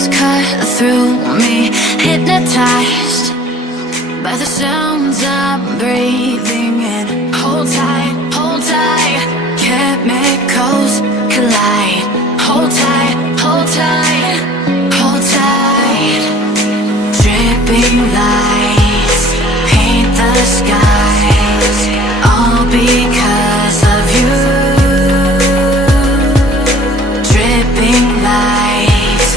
waves cut through me, hypnotized by the sounds I'm breathing in. Hold tight, hold tight. Chemicals collide. Hold tight, hold tight, hold tight. Dripping lights paint the skies, all because of you. Dripping lights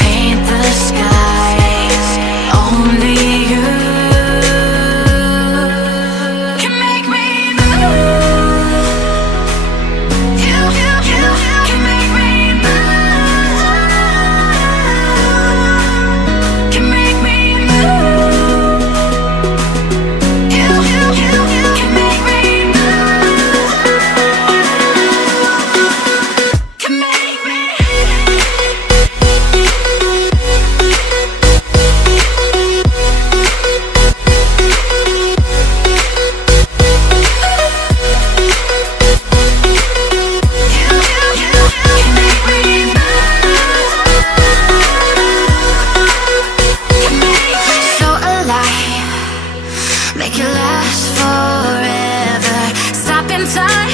paint the skies, only you can make me move. You can make me move. Can make me move. You can make me move. Can make me. So alive, make it last forever. Stop in time,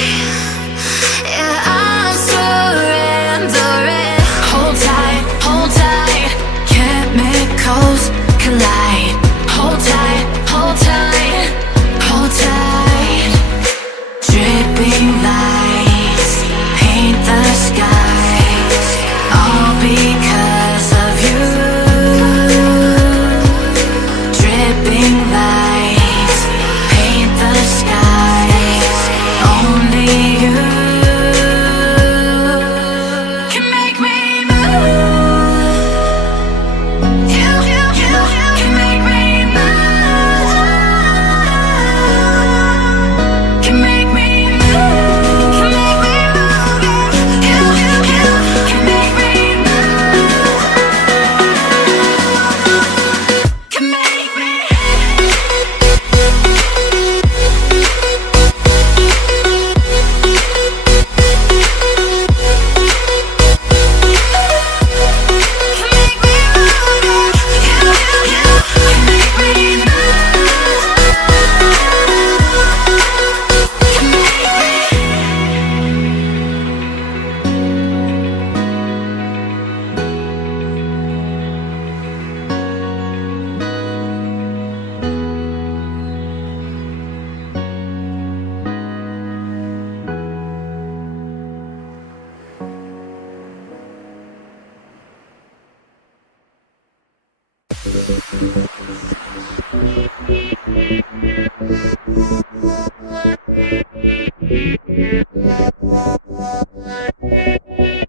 yeah, I'm surrendering. Hold tight, hold tight. Chemicals collide. Hold tight, hold tight, hold tight. Dripping lights paint the skies, all because of you. Dripping lights paint the skies, only you can make me move. You can make me move. Can make me move. Can make me move. You can make me move. Can make me. Thank you.